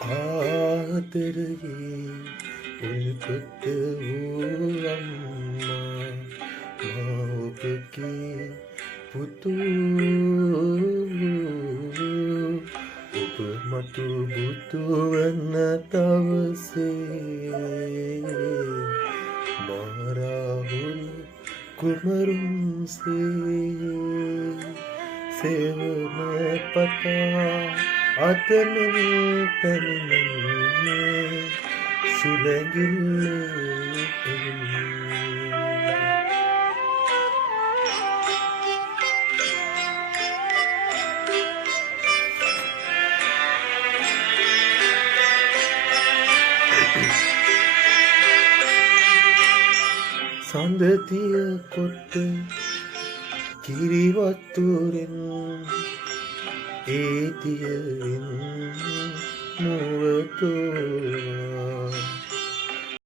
ආදරයේ උල්පත වූ අම්මා මා ඔබගේ පුතු ඔබ මට බුදු වන දවසේ මා රාහුල කුමරුන්සේ සෙවන පතා අතනෙන් පැමිණෙන්නේ සුලැඟිල්ලේ සඳතිය කොට කිරිවතුරෙන් ඒතියෙන් මුවතෝ